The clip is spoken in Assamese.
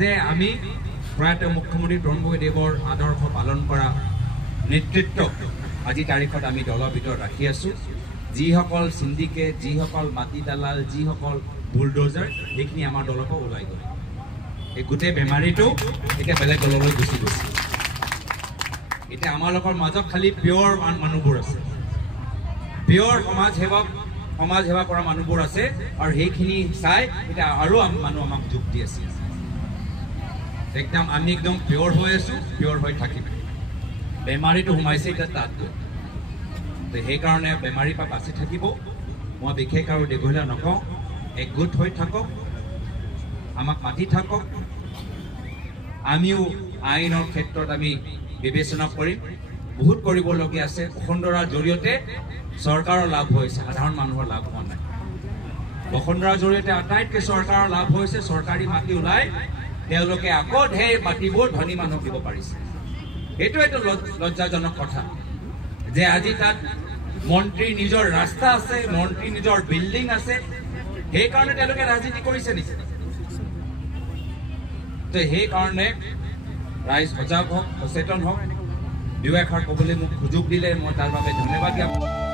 যে আমি প্ৰয়াত মুখ্যমন্ত্ৰী তৰুণ গগৈদেৱৰ আদৰ্শ পালন কৰা নেতৃত্ব আজি তাৰিখত আমি দলৰ ভিতৰত ৰাখি আছোঁ। যিসকল সিন্ডিকেট, যিসকল মাটি দালাল, যিসকল বুলডোজাৰ, সেইখিনি আমাৰ দলৰ পৰা ওলাই গ'ল। এই গোটেই বেমাৰীটো এতিয়া বেলেগ দললৈ গুচি গৈছে। এতিয়া আমাৰ লোকৰ মাজত খালি পিয়ৰ মানুহবোৰ আছে, পিয়ৰ সমাজ সেৱা কৰা মানুহবোৰ আছে, আৰু সেইখিনি চাই এতিয়া আৰু মানুহ আমাক যোগ দি আছে। একদম আমি একদম পিয়ৰ হৈ আছোঁ, পিয়ৰ হৈ থাকিম। বেমাৰীটো সোমাইছে এতিয়া তাত গৈ, তো সেইকাৰণে বেমাৰীৰ পৰা বাচি থাকিব। মই বিশেষ আৰু দীঘলীয়া নকওঁ, একগোট হৈ থাকক, আমাক মাতি থাকক। আমিও আইনৰ ক্ষেত্ৰত আমি বিবেচনা কৰিম। বহুত কৰিবলগীয়া আছে। বসুন্ধৰাৰ জৰিয়তে চৰকাৰৰ লাভ হৈছে, সাধাৰণ মানুহৰ লাভ হোৱা নাই। বসুন্ধৰাৰ জৰিয়তে আটাইতকৈ চৰকাৰৰ লাভ হৈছে, চৰকাৰী মাটি ওলাই তেওঁলোকে আকৌ ঢেৰ মাটিবোৰ ধনী মানুহক দিব পাৰিছে। এইটো এটা লজ্জাজনক কথা যে আজি তাত মন্ত্ৰীৰ নিজৰ ৰাস্তা আছে, মন্ত্ৰীৰ নিজৰ বিল্ডিং আছে, সেইকাৰণে তেওঁলোকে ৰাজনীতি কৰিছে নেকি? তো সেইকাৰণে ৰাইজ সজাগ হওক, সচেতন হওক। দুই এষাৰ ক'বলৈ মোক সুযোগ দিলে মই তাৰ বাবে ধন্যবাদ জ্ঞাপন